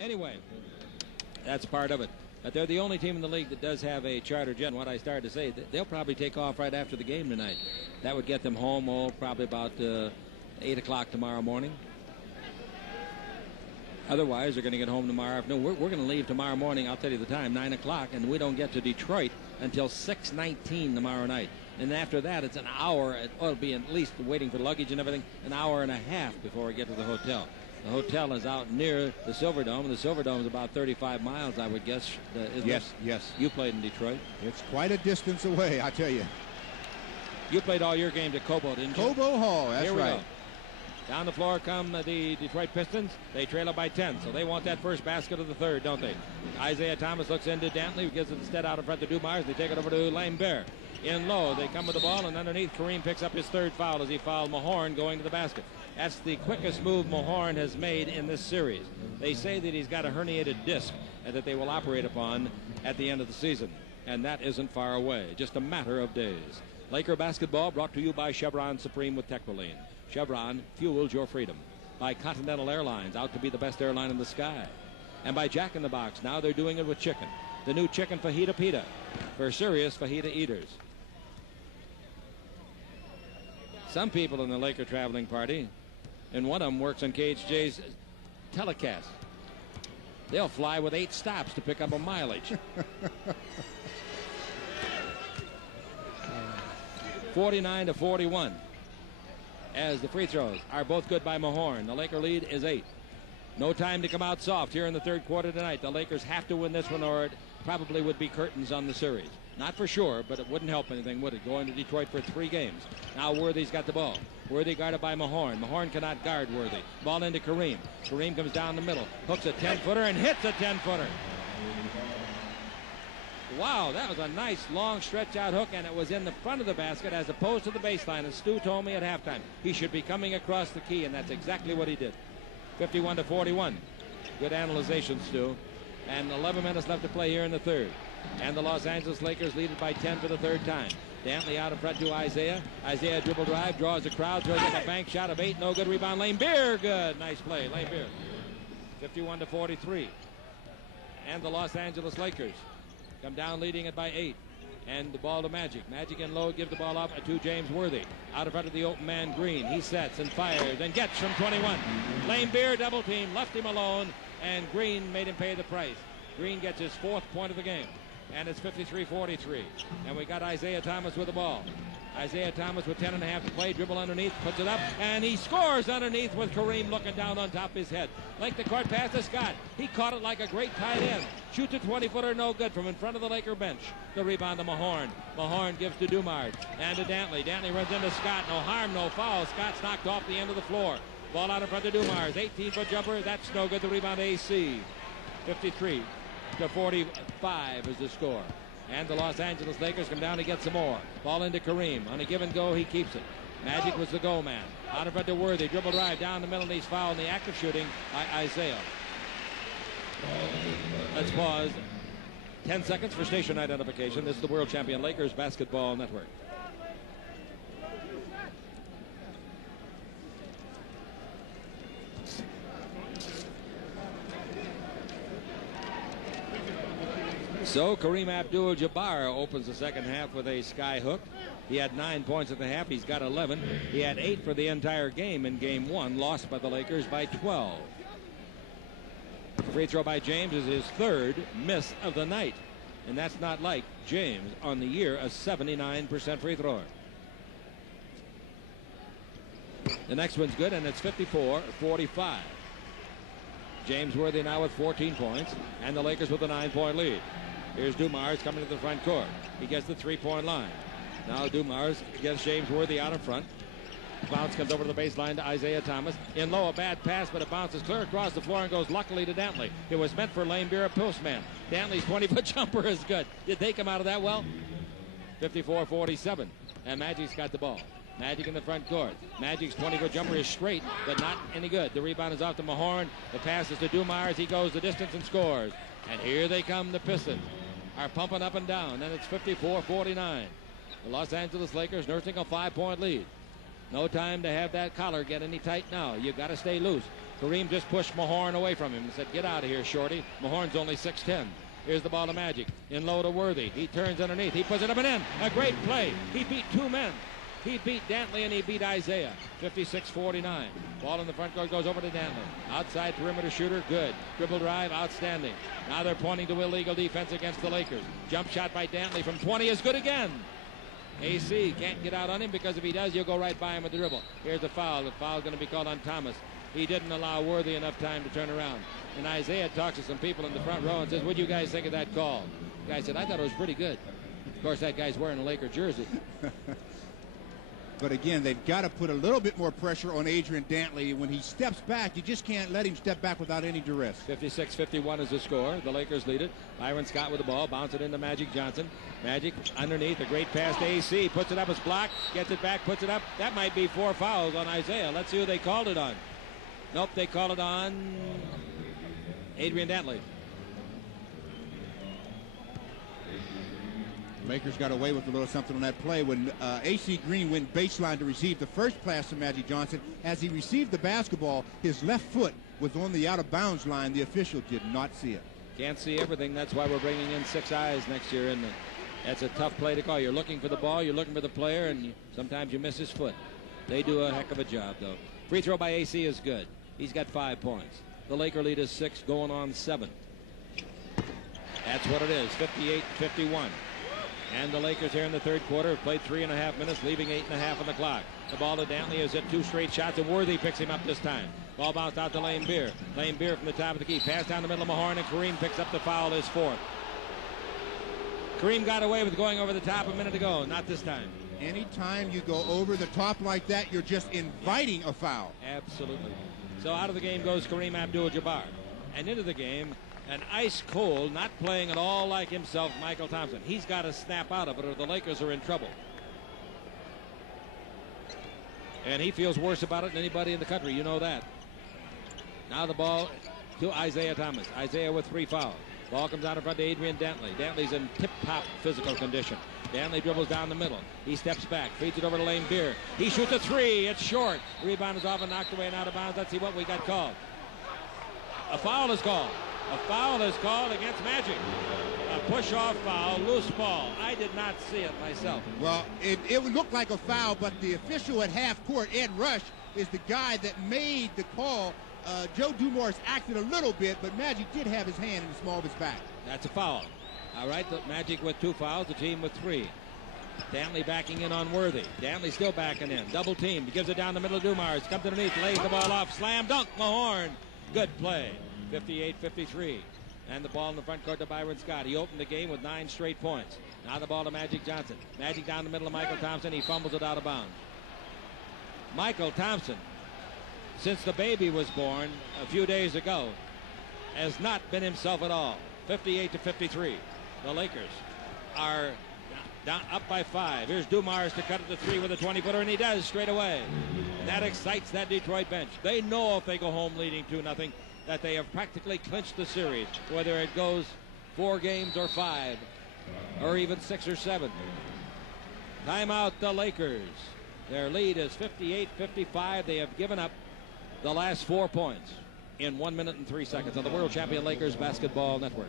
Anyway, that's part of it. But they're the only team in the league that does have a charter jet. And what I started to say, they'll probably take off right after the game tonight. That would get them home, probably about 8 o'clock tomorrow morning. Otherwise, they're going to get home tomorrow afternoon. We're going to leave tomorrow morning, I'll tell you the time, 9 o'clock, and we don't get to Detroit until 6:19 tomorrow night. And after that, it's an hour, it'll be at least waiting for luggage and everything, an hour and a half before we get to the hotel. The hotel is out near the Silverdome, and the Silverdome is about 35 miles, I would guess. Yes. You played in Detroit. It's quite a distance away, I tell you. You played all your games at Cobo, didn't you? Cobo Hall, that's Here we right. go. Down the floor come the Detroit Pistons. They trail up by 10, so they want that first basket of the third, don't they? Isaiah Thomas looks into Dantley, who gives it instead out in front to Dumars. They take it over to Lambert. In low, they come with the ball, and underneath, Kareem picks up his third foul as he fouled Mahorn going to the basket. That's the quickest move Mahorn has made in this series. They say that he's got a herniated disc and that they will operate upon at the end of the season, and that isn't far away, just a matter of days. Laker basketball brought to you by Chevron Supreme with Techroline. Chevron fuels your freedom. By Continental Airlines, out to be the best airline in the sky. And by Jack in the Box, now they're doing it with chicken. The new chicken fajita pita for serious fajita eaters. Some people in the Laker traveling party, and one of them works on KHJ's telecast. They'll fly with 8 stops to pick up a mileage. 49-41. As the free throws are both good by Mahorn. The Laker lead is 8. No time to come out soft here in the third quarter tonight. The Lakers have to win this one, or it probably would be curtains on the series. Not for sure, but it wouldn't help anything, would it? Going to Detroit for 3 games. Now Worthy's got the ball. Worthy guarded by Mahorn. Mahorn cannot guard Worthy. Ball into Kareem. Kareem comes down the middle. Hooks a 10-footer and hits a 10-footer. Wow, that was a nice long stretch-out hook, and it was in the front of the basket as opposed to the baseline. And Stu told me at halftime he should be coming across the key, and that's exactly what he did. 51-41. Good analyzation, Stu. And 11 minutes left to play here in the third. And the Los Angeles Lakers lead it by 10 for the third time. Dantley out in front to Isaiah. Isaiah dribble drive, draws the crowd, throws up a bank shot of 8. No good. Rebound. Lane Beer. Good. Nice play. Lane Beer. 51-43. And the Los Angeles Lakers come down leading it by 8. And the ball to Magic. Magic in low, give the ball up to James Worthy. Out in front of the open man, Green. He sets and fires and gets from 21. Lane Beer double team, left him alone, and Green made him pay the price. Green gets his 4th point of the game. And it's 53-43. And we got Isaiah Thomas with the ball. Isaiah Thomas with 10.5 to play, dribble underneath, puts it up, and he scores underneath with Kareem looking down on top of his head. Like the court pass to Scott. He caught it like a great tight end. Shoots a 20-footer, no good from in front of the Laker bench. The rebound to Mahorn. Mahorn gives to Dumars and to Dantley. Dantley runs into Scott. No harm, no foul. Scott's knocked off the end of the floor. Ball out in front of Dumars. 18-foot jumper. That's no good. The rebound to AC. 53-45 is the score. And the Los Angeles Lakers come down to get some more. Ball into Kareem. On a give and go, he keeps it. Magic was the goal man. Out in front to Worthy. Dribble drive down the middle, and he's fouled in the act of shooting by Isaiah. Let's pause. 10 seconds for station identification. This is the World Champion Lakers Basketball Network. So Kareem Abdul-Jabbar opens the second half with a sky hook. He had 9 points at the half. He's got 11. He had 8 for the entire game in game 1, lost by the Lakers by 12. Free throw by James is his 3rd miss of the night. And that's not like James on the year, a 79% free thrower. The next one's good, and it's 54-45. James Worthy now with 14 points, and the Lakers with a 9-point lead. Here's Dumars coming to the front court. He gets the 3-point line. Now Dumars gets James Worthy out in front. Bounce comes over to the baseline to Isaiah Thomas. In low, a bad pass, but it bounces clear across the floor and goes luckily to Dantley. It was meant for Lane Beer, a postman. Dantley's 20-foot jumper is good. Did they come out of that well? 54-47. And Magic's got the ball. Magic in the front court. Magic's 20-foot jumper is straight, but not any good. The rebound is off to Mahorn. The pass is to Dumars. He goes the distance and scores. And here they come, the Pistons are pumping up and down, and it's 54-49. The Los Angeles Lakers nursing a 5-point lead. No time to have that collar get any tight now. You've got to stay loose. Kareem just pushed Mahorn away from him and said, "Get out of here, shorty." Mahorn's only 6'10". Here's the ball to Magic. In low to Worthy. He turns underneath. He puts it up and in. A great play. He beat two men. He beat Dantley and he beat Isaiah. 56-49. Ball in the front court goes over to Dantley. Outside perimeter shooter, good. Dribble drive, outstanding. Now they're pointing to illegal defense against the Lakers. Jump shot by Dantley from 20 is good again. AC can't get out on him because if he does, you'll go right by him with the dribble. Here's the foul. The foul's going to be called on Thomas. He didn't allow Worthy enough time to turn around. And Isaiah talks to some people in the front row and says, "What do you guys think of that call?" The guy said, "I thought it was pretty good." Of course, that guy's wearing a Laker jersey. But again, they've got to put a little bit more pressure on Adrian Dantley. When he steps back, you just can't let him step back without any duress. 56-51 is the score. The Lakers lead it. Byron Scott with the ball. Bounce it into Magic Johnson. Magic underneath. A great pass to AC. Puts it up. It's blocked. Gets it back. Puts it up. That might be 4 fouls on Isaiah. Let's see who they called it on. Nope, they call it on Adrian Dantley. Lakers got away with a little something on that play when AC Green went baseline to receive the first pass from Magic Johnson. As he received the basketball, his left foot was on the out-of-bounds line. The official did not see it. Can't see everything. That's why we're bringing in 6 eyes next year. And that's a tough play to call. You're looking for the ball, you're looking for the player, and sometimes you miss his foot. They do a heck of a job, though. Free throw by AC is good. He's got 5 points. The Laker lead is 6, going on 7. That's what it is, 58-51. And the Lakers here in the third quarter have played 3.5 minutes, leaving 8.5 on the clock. The ball to Dantley is hit 2 straight shots, and Worthy picks him up this time. Ball bounced out to Lane Beer. Lane Beer from the top of the key. Pass down the middle of Mahorn, and Kareem picks up the foul, his 4th. Kareem got away with going over the top a minute ago. Not this time. Anytime you go over the top like that, you're just inviting a foul. Absolutely. So out of the game goes Kareem Abdul-Jabbar. And into the game, an ice cold, not playing at all like himself, Michael Thompson. He's got to snap out of it or the Lakers are in trouble. And he feels worse about it than anybody in the country. You know that. Now the ball to Isaiah Thomas. Isaiah with 3 fouls. Ball comes out in front to Adrian Dantley. Dantley's in tip-top physical condition. Dantley dribbles down the middle. He steps back, feeds it over to Lane Beer. He shoots a 3. It's short. Rebound is off and knocked away and out of bounds. Let's see what we got called. A foul is called. A foul is called against Magic. A push-off foul, loose ball. I did not see it myself. Well, it would look like a foul, but the official at half court, Ed Rush, is the guy that made the call. Joe Dumars acted a little bit, but Magic did have his hand in the small of his back. That's a foul. All right, the Magic with 2 fouls, the team with 3. Dantley backing in on Worthy. Dantley still backing in. Double team. He gives it down the middle of Dumars. Comes underneath, lays the ball off. Slam dunk, Mahorn. Good play. 58-53. And the ball in the front court to Byron Scott. He opened the game with 9 straight points. Now the ball to Magic Johnson. Magic down the middle of Michael Thompson. He fumbles it out of bounds. Michael Thompson, since the baby was born a few days ago, has not been himself at all. 58-53. The Lakers are down, up by 5. Here's Dumars to cut it to 3 with a 20-footer, and he does straight away. That excites that Detroit bench. They know if they go home leading 2-0 that they have practically clinched the series, whether it goes 4 games or 5, or even 6 or 7. Timeout the Lakers. Their lead is 58-55. They have given up the last 4 points in 1 minute and 3 seconds on the World Champion Lakers Basketball Network.